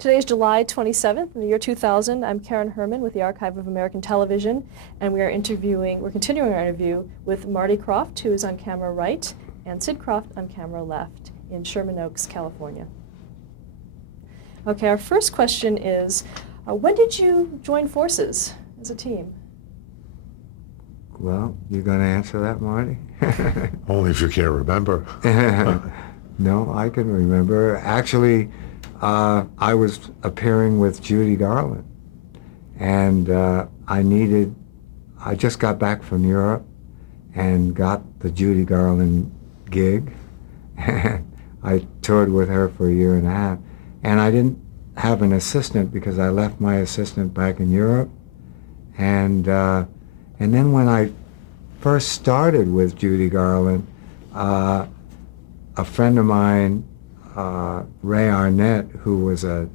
Today is July 27th in the year 2000. I'm Karen Herman with the Archive of American Television, and we're continuing our interview with Marty Krofft, who is on camera right, and Sid Krofft on camera left in Sherman Oaks, California. Okay, our first question is, when did you join forces as a team? Well, you're going to answer that, Marty? Only if you can't remember. No, I can remember. Actually, I was appearing with Judy Garland, and I just got back from Europe and got the Judy Garland gig. I toured with her for a year and a half, and I didn't have an assistant because I left my assistant back in Europe, and then when I first started with Judy Garland, a friend of mine, Ray Arnett, who was a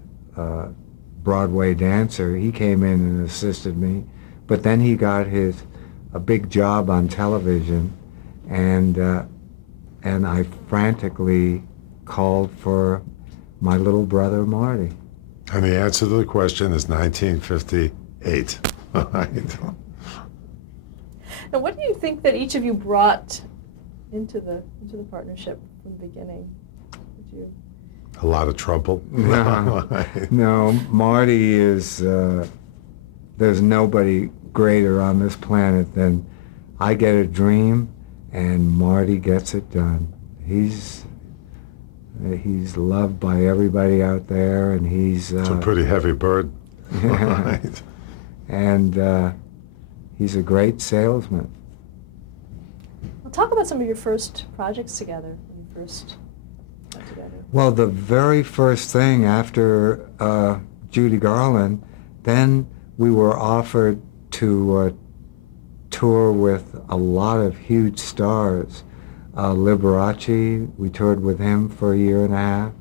Broadway dancer, he came in and assisted me, but then he got a big job on television, and I frantically called for my little brother Marty. And the answer to the question is 1958. Now, what do you think that each of you brought into the partnership from the beginning? A lot of trouble. No, Marty is, there's nobody greater on this planet than I get a dream and Marty gets it done. He's loved by everybody out there, and he's... It's a pretty heavy bird. Right. And he's a great salesman. Well, talk about some of your first projects together, when you first got together. Well, the very first thing after Judy Garland, then we were offered to tour with a lot of huge stars. Liberace, we toured with him for a year and a half.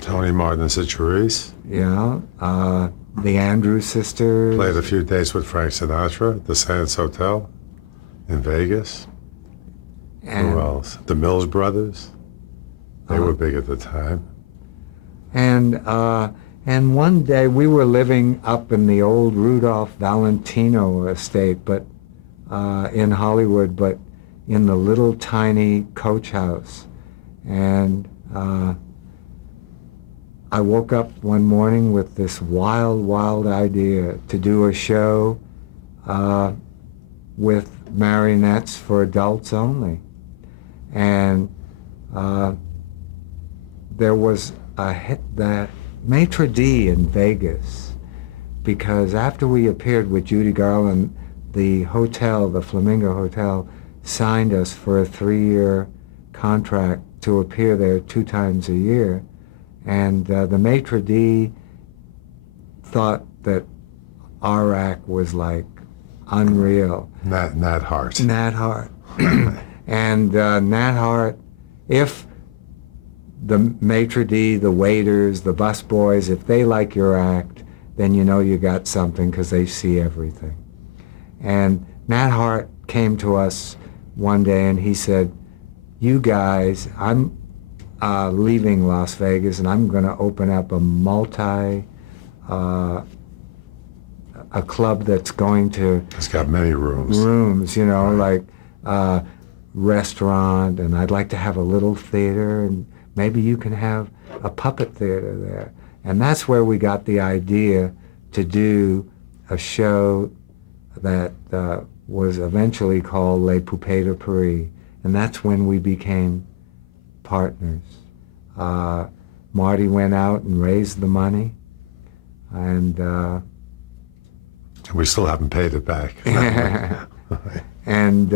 Tony Martin and Sid Charisse. Yeah. The Andrews Sisters. Played a few days with Frank Sinatra at the Sands Hotel in Vegas. And, who else? The Mills Brothers. They were big at the time. And one day we were living up in the old Rudolph Valentino estate, but in Hollywood, but in the little tiny coach house. And I woke up one morning with this wild idea to do a show with marionettes for adults only. And there was the maitre d' in Vegas, because after we appeared with Judy Garland, the hotel, the Flamingo Hotel, signed us for a 3-year contract to appear there 2 times a year. And the maitre d' thought that our act was like unreal. Nat Hart. Nat Hart. And Nat Hart, if the maitre d', the waiters, the busboys, if they like your act, then you know you got something because they see everything. And Nat Hart came to us one day and he said, "You guys, I'm leaving Las Vegas and I'm going to open up a club that's going to..." It's got many rooms. Rooms, you know, right. Like restaurant, and I'd like to have a little theater, and maybe you can have a puppet theater there. And that's where we got the idea to do a show that was eventually called Les Poupées de Paris. And that's when we became partners. Marty went out and raised the money, and we still haven't paid it back. And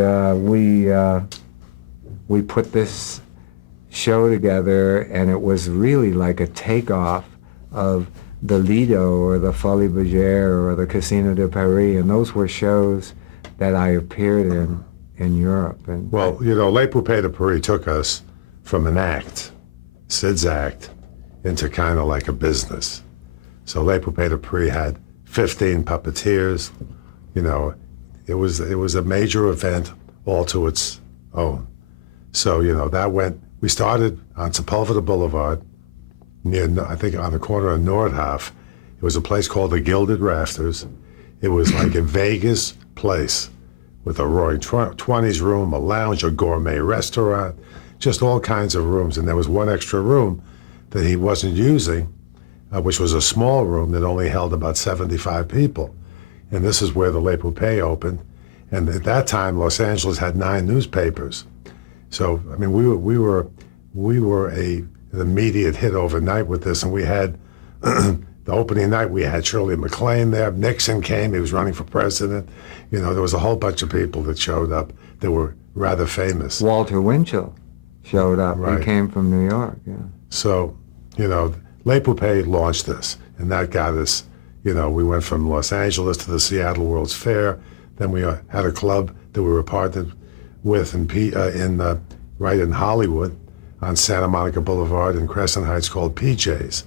we put this show together, and it was really like a takeoff of the Lido or the Folies Bergère or the Casino de Paris, and those were shows that I appeared in Europe. And well, you know, Les Poupées de Paris took us from an act, Sid's act, into kind of like a business. So Les Poupées de Paris had 15 puppeteers. You know, it was a major event all to its own. So, you know, we started on Sepulveda Boulevard near, I think on the corner of Nordhoff. It was a place called the Gilded Rafters. It was like a Vegas place with a Roaring Twenties room, a lounge, a gourmet restaurant, just all kinds of rooms. And there was one extra room that he wasn't using, which was a small room that only held about 75 people. And this is where the Le Poupée opened. And at that time, Los Angeles had 9 newspapers. So, I mean, we were an immediate hit overnight with this. And we had, the opening night, we had Shirley MacLaine there. Nixon came, he was running for president. You know, there was a whole bunch of people that showed up that were rather famous. Walter Winchell showed up. Right. He came from New York, yeah. So, you know, Le Poupée launched this, and that got us, you know, we went from Los Angeles to the Seattle World's Fair. Then we had a club that we were partnered with right in Hollywood on Santa Monica Boulevard in Crescent Heights called PJ's.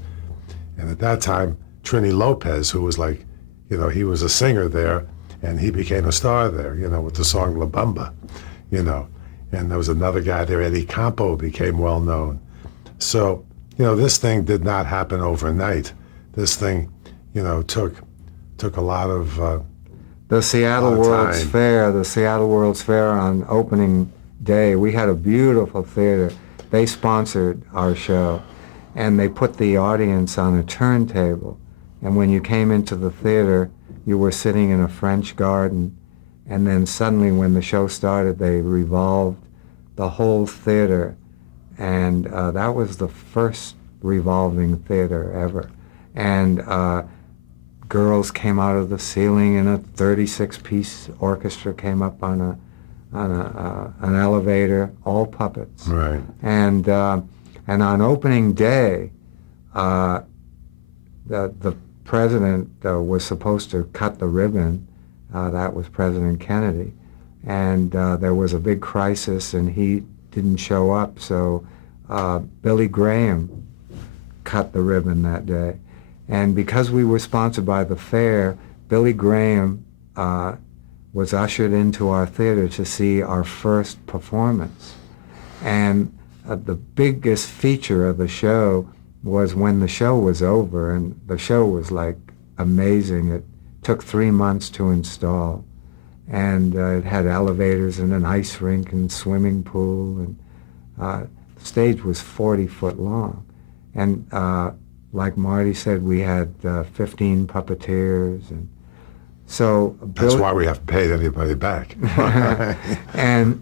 And at that time, Trini Lopez, who was like, you know, he was a singer there, and he became a star there, you know, with the song La Bamba, you know. And there was another guy there, Eddie Campo, became well known. So, you know, this thing did not happen overnight. This thing, you know, took a lot of The Seattle World's Fair, the Seattle World's Fair on opening day, we had a beautiful theater. They sponsored our show, and they put the audience on a turntable. And when you came into the theater, you were sitting in a French garden, and then suddenly when the show started, they revolved the whole theater. And that was the first revolving theater ever. And girls came out of the ceiling, and a 36-piece orchestra came up on an elevator, all puppets. Right. And on opening day, the president was supposed to cut the ribbon. That was President Kennedy. And there was a big crisis, and he didn't show up, so Billy Graham cut the ribbon that day. And because we were sponsored by the fair, Billy Graham was ushered into our theater to see our first performance. And the biggest feature of the show was when the show was over, and the show was like amazing. It took 3 months to install, and it had elevators and an ice rink and swimming pool, and the stage was 40 foot long. And like Marty said, we had 15 puppeteers, and so that's why we haven't paid anybody back. and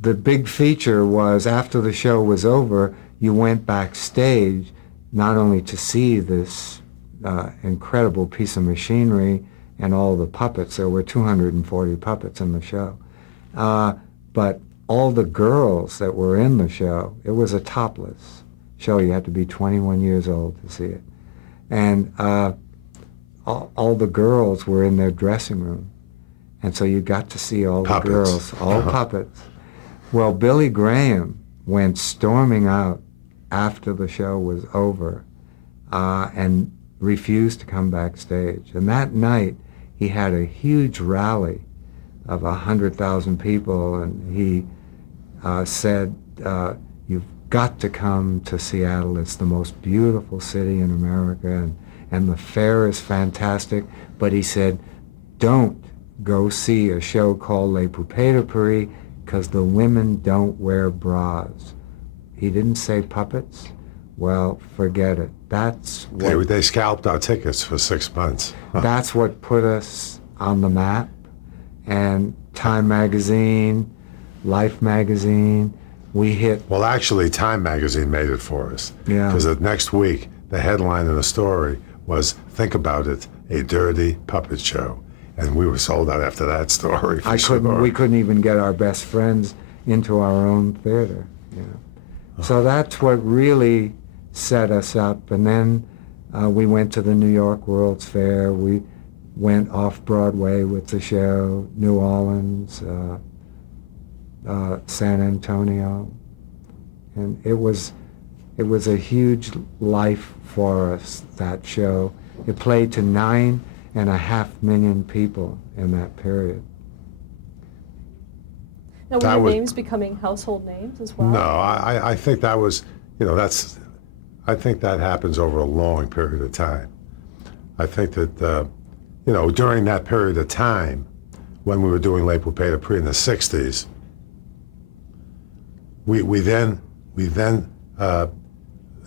the big feature was after the show was over, you went backstage not only to see this incredible piece of machinery and all the puppets. There were 240 puppets in the show, but all the girls that were in the show, it was a topless show. You had to be 21 years old to see it. And all the girls were in their dressing room. And so you got to see all puppets. The girls, all puppets. Well, Billy Graham went storming out after the show was over and refused to come backstage. And that night, he had a huge rally of 100,000 people, and he said, you've got to come to Seattle. It's the most beautiful city in America, and the fair is fantastic. But he said, don't go see a show called Les Poupées de Paris, because the women don't wear bras. He didn't say puppets. Well, forget it. That's what... They scalped our tickets for 6 months. That's what put us on the map. And Time Magazine, Life Magazine, we hit... Well, actually, Time Magazine made it for us. Yeah. Because the next week, the headline of the story was, think about it, a dirty puppet show. And we were sold out after that story. We couldn't even get our best friends into our own theater. You know. So that's what really set us up. And then we went to the New York World's Fair. We went off-Broadway with the show, New Orleans, San Antonio. And it was a huge life for us, that show. It played to 9.5 million people in that period. Now, were your names becoming household names as well? No, I think that was, I think that happens over a long period of time. I think that, during that period of time, when we were doing Les Poupées de Prix in the 60s, we then,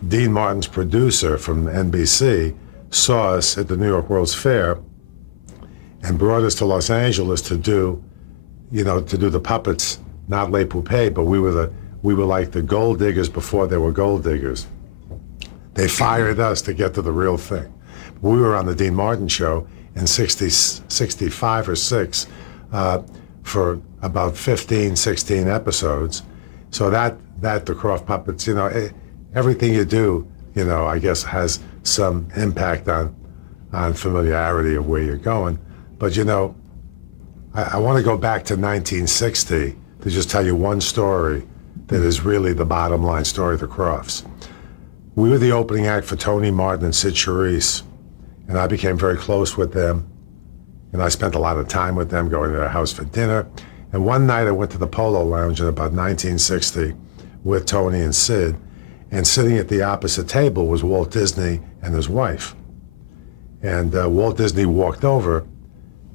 Dean Martin's producer from NBC saw us at the New York World's Fair and brought us to Los Angeles to do the puppets, not Les Poupées, but we were like the gold diggers before they were gold diggers. They fired us to get to the real thing. We were on the Dean Martin show in 65 or 6 for about 15, 16 episodes. So that the Krofft puppets, everything you do, I guess has some impact on familiarity of where you're going. But I want to go back to 1960 to just tell you one story that is really the bottom line story of the Kroffts. We were the opening act for Tony Martin and Sid Charisse, and I became very close with them, and I spent a lot of time with them, going to their house for dinner. And one night I went to the Polo Lounge in about 1960 with Tony and Sid, and sitting at the opposite table was Walt Disney and his wife. And Walt Disney walked over,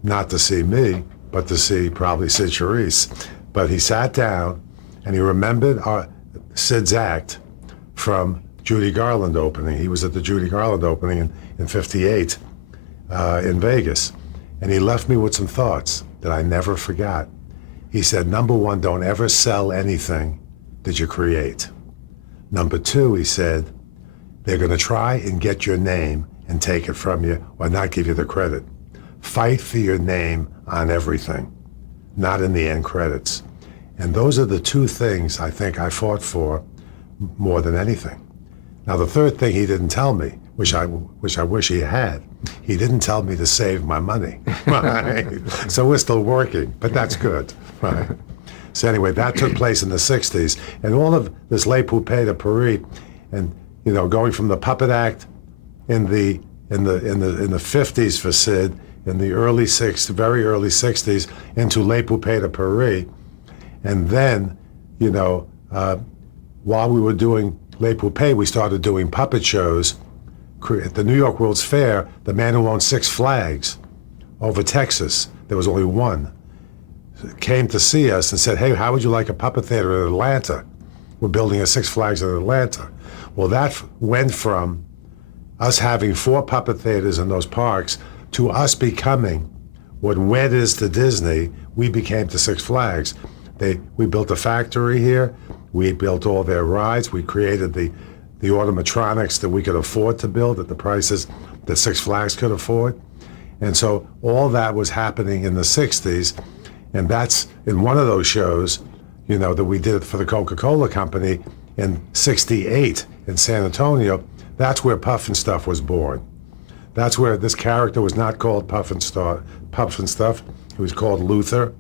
not to see me, but to see probably Sid Charisse. But he sat down and he remembered Sid's act from Judy Garland opening. He was at the Judy Garland opening in 58 in Vegas. And he left me with some thoughts that I never forgot. He said, number one, don't ever sell anything that you create. Number two, he said, they're going to try and get your name and take it from you or not give you the credit. Fight for your name on everything, not in the end credits. And those are the two things I think I fought for more than anything. Now, the third thing he didn't tell me, which I wish he had, he didn't tell me to save my money. Right? So we're still working, but that's good. Right? So anyway, that took place in the 60s. And all of this Les Poupées de Paris, and going from the puppet act in the 50s for Sid, in the very early 60s, into Les Poupées de Paris. And then, while we were doing Les Poupées, we started doing puppet shows. At the New York World's Fair, the man who owned Six Flags over Texas, there was only one, came to see us and said, hey, how would you like a puppet theater in Atlanta? We're building a Six Flags in Atlanta. Well, that went from us having 4 puppet theaters in those parks to us becoming what WED is to Disney. We became to Six Flags. We built a factory here. We built all their rides. We created the automatronics that we could afford to build at the prices that Six Flags could afford. And so all that was happening in the 60s. And that's in one of those shows, that we did for the Coca-Cola Company in 68 in San Antonio. That's where Puff and Stuff was born. That's where this character was not called Puff and Stuff. He was called Luther.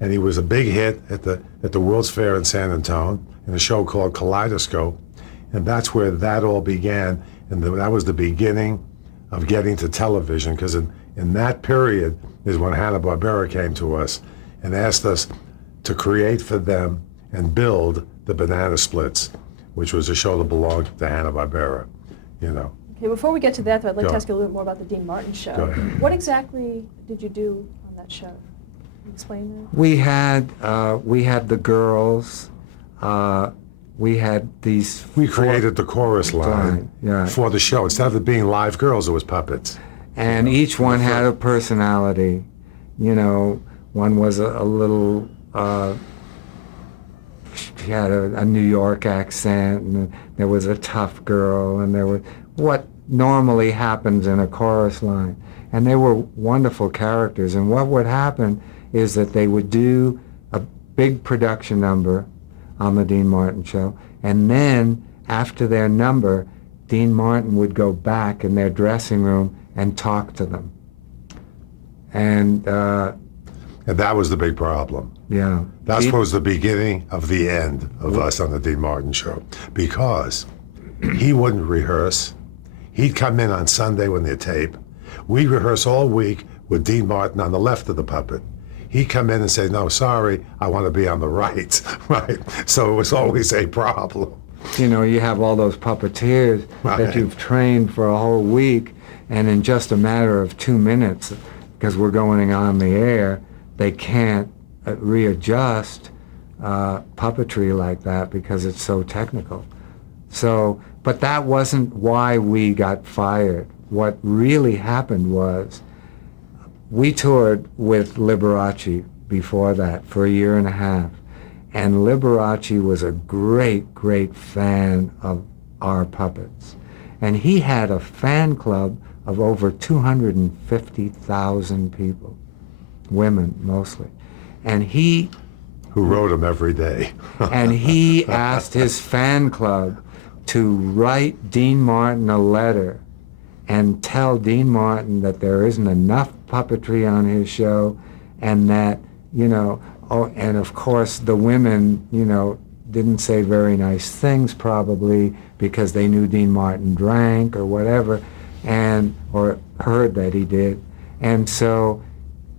And he was a big hit at the World's Fair in San Antonio in a show called Kaleidoscope. And that's where that all began. And that was the beginning of getting to television, because in that period is when Hanna-Barbera came to us and asked us to create for them and build the Banana Splits, which was a show that belonged to Hanna-Barbera, Okay, before we get to that, though, I'd like Go to ahead. ask you a little bit more about the Dean Martin show. Go ahead. What exactly did you do on that show? Can you explain that? We had the girls. We had these. We created the chorus line yeah. for the show. Instead of it being live girls, it was puppets. And each one had a personality. One was a little. She had a New York accent, and there was a tough girl, and there was what normally happens in a chorus line. And they were wonderful characters. And what would happen is that they would do a big production number on the Dean Martin show, and then after their number, Dean Martin would go back in their dressing room and talk to them. And that was the big problem. yeah, That was the beginning of the end of us on the Dean Martin show, because he wouldn't rehearse. He'd come in on Sunday when they tape. We'd rehearse all week with Dean Martin on the left of the puppet. He'd come in and say, no, sorry, I want to be on the right, right? So it was always a problem. You know, you have all those puppeteers that Right. you've trained for a whole week, and in just a matter of 2 minutes, because we're going on the air, they can't readjust puppetry like that because it's so technical. So, but that wasn't why we got fired. What really happened was we toured with Liberace before that for a year and a half. And Liberace was a great, great fan of our puppets. And he had a fan club of over 250,000 people, women mostly. And he Who wrote them every day. and he asked his fan club to write Dean Martin a letter and tell Dean Martin that there isn't enough puppetry on his show, and that, you know, oh, and of course the women, you know, didn't say very nice things probably because they knew Dean Martin drank or whatever, and or heard that he did. And so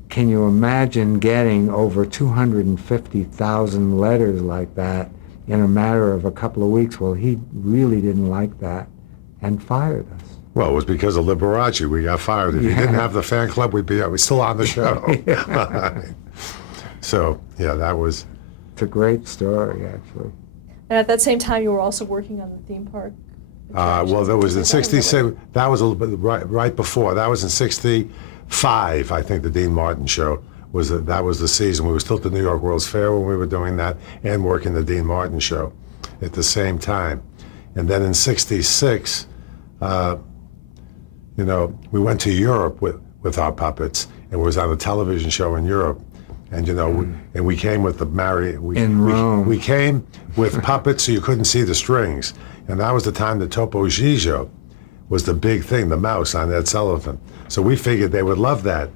can you imagine getting over 250,000 letters like that in a matter of a couple of weeks? Well, he really didn't like that and fired us. Well, it was because of Liberace we got fired. If he didn't have the fan club, we'd still on the show. So, yeah, that was... It's a great story, actually. And at that same time, you were also working on the theme park. well, that was in 66. That was a little bit right before. That was in 65, I think, the Dean Martin show. That was the season. We were still at the New York World's Fair when we were doing that and working the Dean Martin show at the same time. And then in 66, you know, we went to Europe with our puppets, and it was on a television show in Europe. And, you know, we came with the Rome. We came with puppets so you couldn't see the strings. And that was the time the Topo Gigio was the big thing, the mouse on Ed Sullivan. So we figured they would love that.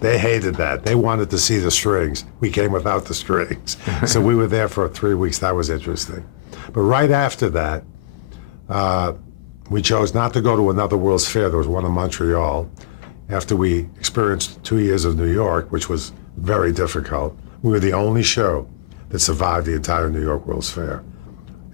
They hated that. They wanted to see the strings. We came without the strings. So we were there for 3 weeks. That was interesting. But right after that, we chose not to go to another World's Fair. There was one in Montreal. After we experienced 2 years of New York, which was very difficult, we were the only show that survived the entire New York World's Fair.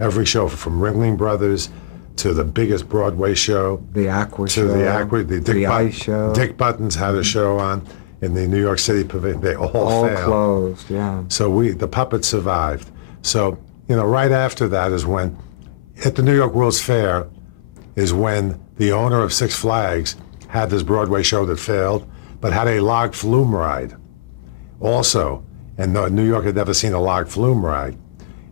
Every show, from Ringling Brothers to the biggest Broadway show, The Aqua to Show, the Ice Show. Dick Buttons had a show on in the New York City Pavilion. They all failed. closed, yeah. So the puppets survived. So, you know, right after that is when, at the New York World's Fair, is when the owner of Six Flags had this Broadway show that failed, but had a log flume ride also. And New York had never seen a log flume ride.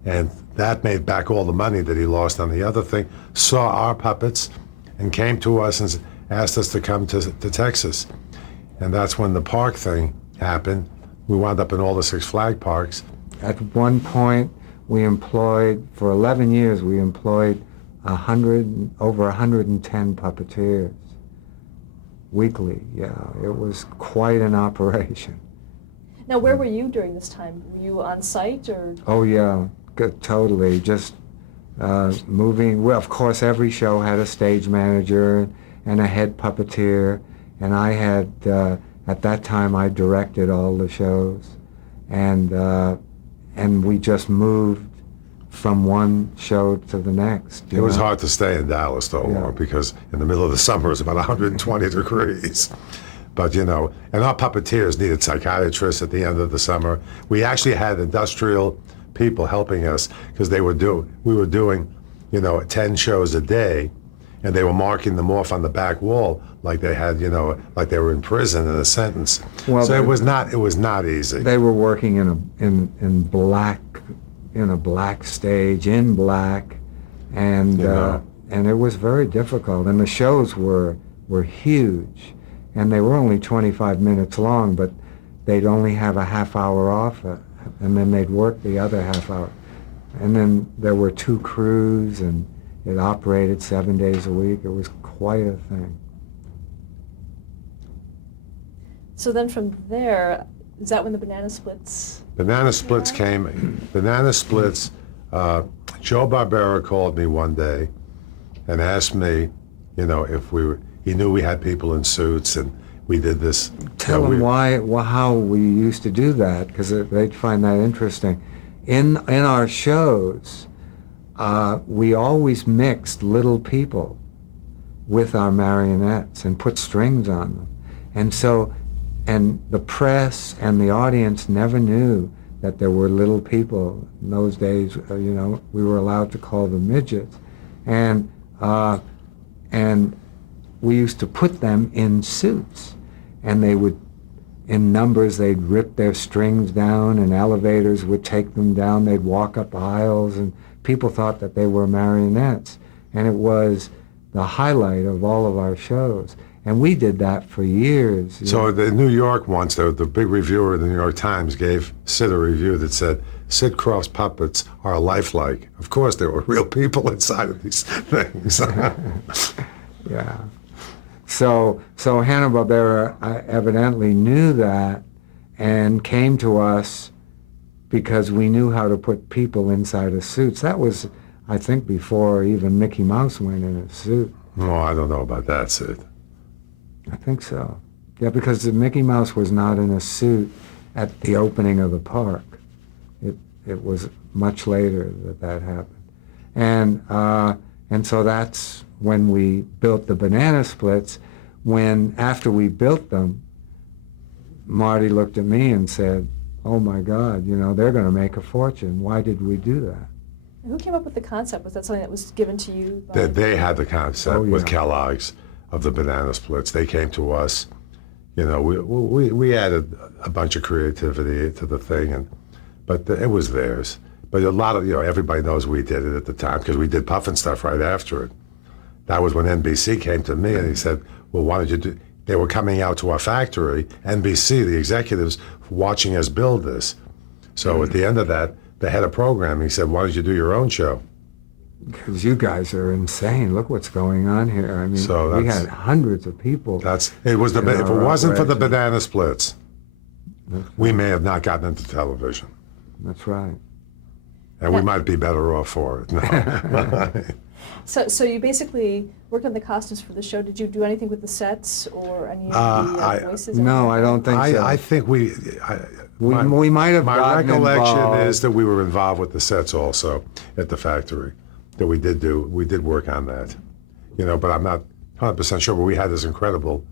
And that made back all the money that he lost on the other thing, saw our puppets, and came to us and asked us to come to Texas. And that's when the park thing happened. We wound up in all the Six Flag parks. At one point, we employed, for 11 years, we employed over 110 puppeteers weekly. Yeah, it was quite an operation. Now, where were you during this time? Were you on site or? Oh yeah, totally. Just moving. Well, of course, every show had a stage manager and a head puppeteer, and I had at that time I directed all the shows, and we just moved from one show to the next. It was hard to stay in Dallas though, Yeah. because in the middle of the summer it's about 120 degrees. But, you know, and our puppeteers needed psychiatrists at the end of the summer. We actually had industrial people helping us because we were doing, you know, 10 shows a day, and they were marking them off on the back wall like they had, you know, like they were in prison in a sentence. Well, so it was not easy. They were working in black, in a black stage, in black, and it was very difficult. And the shows were huge. And they were only 25 minutes long, but they'd only have a half hour off, and then they'd work the other half hour. And then there were 2 crews, and it operated 7 days a week. It was quite a thing. So then from there, is that when the Banana Splits? Banana Splits came. Banana Splits. Joe Barbera called me one day and asked me, you know, if we were. He knew we had people in suits, and we did this. Tell them how we used to do that, because they'd find that interesting. In our shows, we always mixed little people with our marionettes and put strings on them. And so, and the press and the audience never knew that there were little people. In those days, we were allowed to call them midgets. And we used to put them in suits, and they would, in numbers, they'd rip their strings down, and elevators would take them down. They'd walk up aisles, and people thought that they were marionettes. And it was the highlight of all of our shows. And we did that for years. So in New York once, the big reviewer of the New York Times gave Sid a review that said, Sid Krofft's puppets are lifelike. Of course, there were real people inside of these things. Yeah. So Hanna-Barbera evidently knew that and came to us because we knew how to put people inside of suits. That was, I think, before even Mickey Mouse went in a suit. Oh, I don't know about that, Sid. I think so. Yeah, because the Mickey Mouse was not in a suit at the opening of the park. It was much later that happened. And so that's when we built the banana splits. When, after we built them, Marty looked at me and said, oh my God, they're going to make a fortune. Why did we do that? Who came up with the concept? Was that something that was given to you? By... They had the concept with Kellogg's of the banana splits. They came to us. We added a bunch of creativity to the thing, but it was theirs. But a lot of, everybody knows we did it at the time because we did Puffin Stuff right after it. That was when NBC came to me and he said, well, why don't you do, they were coming out to our factory, NBC, the executives, watching us build this. So at the end of that, the head of programming said, why don't you do your own show? Because you guys are insane. Look what's going on here. I mean, so we had hundreds of people. If it wasn't for the banana splits, we may have not gotten into television. That's right. And we might be better off for it. No. So you basically worked on the costumes for the show. Did you do anything with the sets or any of the voices? No, I don't think so. I think we might have. My recollection involved. is that we were involved with the sets also at the factory. That we did work on that, but I'm not 100% sure. But we had this incredible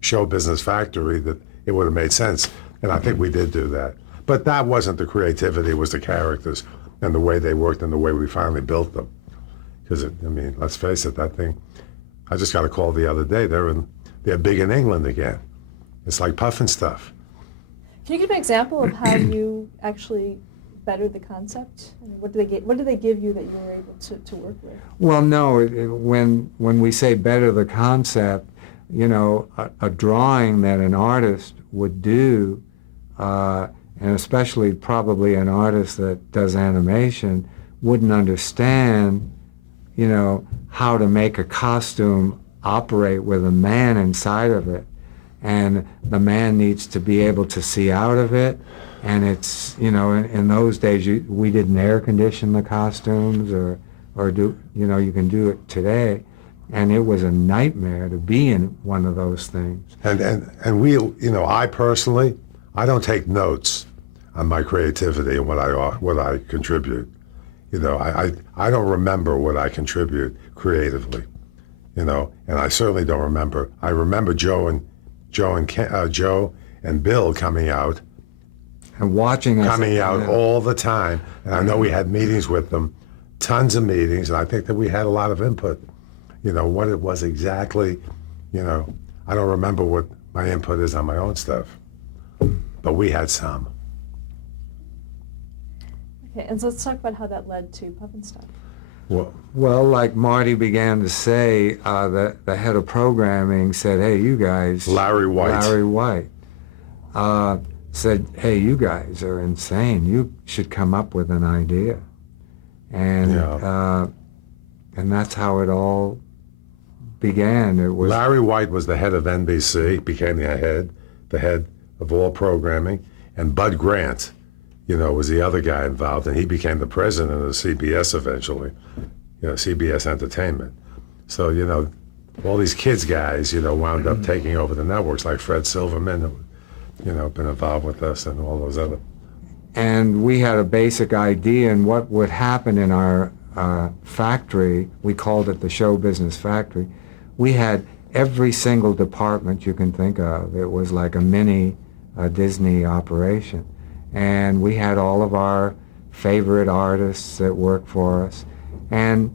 show business factory that it would have made sense, and I think we did do that. But that wasn't the creativity; it was the characters and the way they worked and the way we finally built them. Because let's face it, that thing. I just got a call the other day. They're big in England again. It's like Puffin Stuff. Can you give an example of how you actually bettered the concept? I mean, what did they give you that you were able to work with? Well, no. When we say better the concept, a drawing that an artist would do, and especially probably an artist that does animation, wouldn't understand, how to make a costume operate with a man inside of it. And the man needs to be able to see out of it. And it's, in those days, we didn't air condition the costumes or do, you can do it today. And it was a nightmare to be in one of those things. And we, I personally, I don't take notes on my creativity and what I contribute. I don't remember what I contribute creatively, and I certainly don't remember. I remember Joe and Bill coming out. And watching us. Coming out all the time. And I know we had meetings with them, tons of meetings, and I think that we had a lot of input. What it was exactly, I don't remember what my input is on my own stuff. But we had some. Okay, and so let's talk about how that led to Puffin Stuff. Well, like Marty began to say, the head of programming said, hey, you guys. Larry White. Said, hey, you guys are insane. You should come up with an idea. And that's how it all began. It was Larry White was the head of NBC, became the head of all programming, and Bud Grant, was the other guy involved, and he became the president of CBS eventually, CBS Entertainment. So, all these kids guys, wound up taking over the networks, like Fred Silverman, who, been involved with us and all those other. And we had a basic idea in what would happen in our factory, we called it the show business factory. We had every single department you can think of. It was like a mini Disney operation. And we had all of our favorite artists that worked for us. And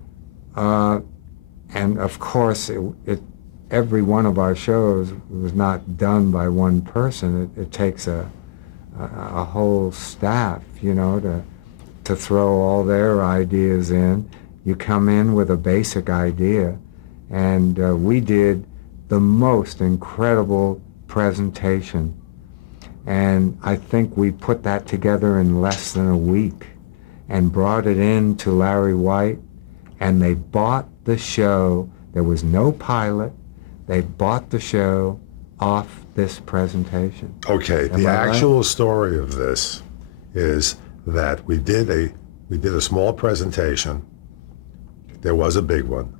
of course, every one of our shows was not done by one person. It takes a whole staff, you know, to throw all their ideas in. You come in with a basic idea, and we did the most incredible presentation. And I think we put that together in less than a week and brought it in to Larry White, and they bought the show. There was no pilot. They bought the show off this presentation. Okay, Am the I right? actual story of this is that we did a small presentation. There was a big one,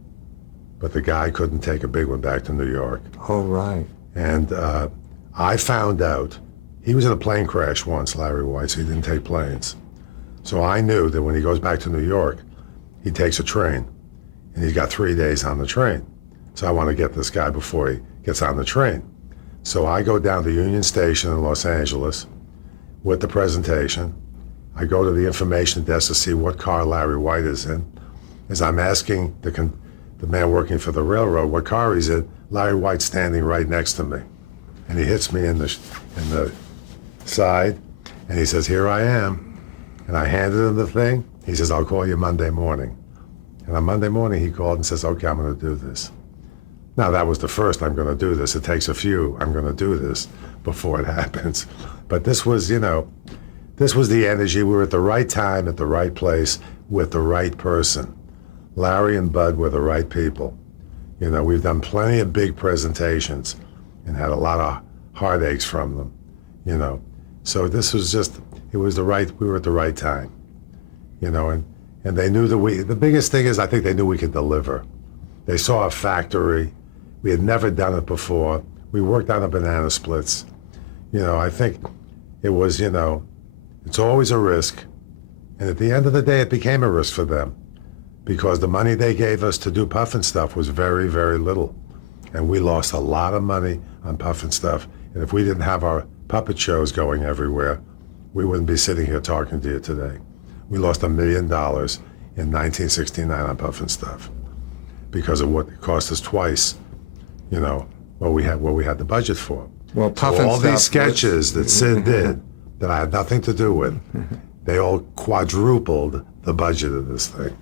but the guy couldn't take a big one back to New York. Oh, right. And I found out, he was in a plane crash once, Larry White, so he didn't take planes. So I knew that when he goes back to New York, he takes a train, and he's got 3 days on the train. So I want to get this guy before he gets on the train. So I go down to Union Station in Los Angeles with the presentation. I go to the information desk to see what car Larry White is in. As I'm asking the man working for the railroad what car he's in, Larry White's standing right next to me. And he hits me in the side, and he says, "Here I am." And I handed him the thing. He says, "I'll call you Monday morning." And on Monday morning, he called and says, "Okay, I'm going to do this." Now, that was the first, I'm going to do this. It takes a few, I'm going to do this before it happens. But this was, you know, this was the energy. We were at the right time, at the right place, with the right person. Larry and Bud were the right people. You know, we've done plenty of big presentations and had a lot of heartaches from them, you know. So this was just, it was the right, we were at the right time, you know, and they knew that the biggest thing is I think they knew we could deliver. They saw a factory. We had never done it before. We worked on the banana splits. You know, I think it was, you know, it's always a risk. And at the end of the day, it became a risk for them because the money they gave us to do Puffin stuff was very, very little. And we lost a lot of money on Puffin stuff. And if we didn't have our puppet shows going everywhere, we wouldn't be sitting here talking to you today. We lost $1 million in 1969 on Puffin stuff because of what it cost us twice, you know, what we had the budget for. Well, Puffin so all these stuff sketches that Sid did that I had nothing to do with, they all quadrupled the budget of this thing.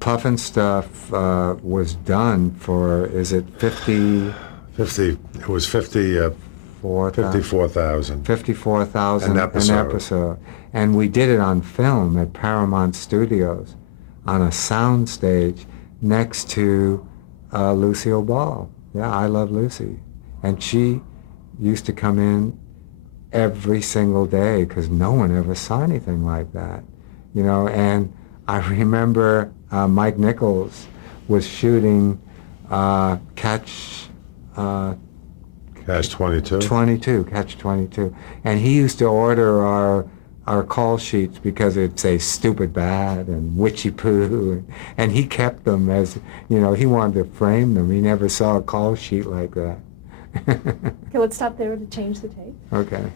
Puffin stuff was done for, is it 50? 50, it was 54,000. 54,000 An an episode. episode. And we did it on film at Paramount Studios on a sound stage next to Lucille Ball. Yeah, I Love Lucy. And she used to come in every single day because no one ever saw anything like that, you know. And I remember Mike Nichols was shooting Catch 22. 22, Catch 22. And he used to order our call sheets because it'd say stupid bad and witchy poo. And he kept them as, you know, he wanted to frame them. He never saw a call sheet like that. Okay, let's stop there to change the tape. Okay.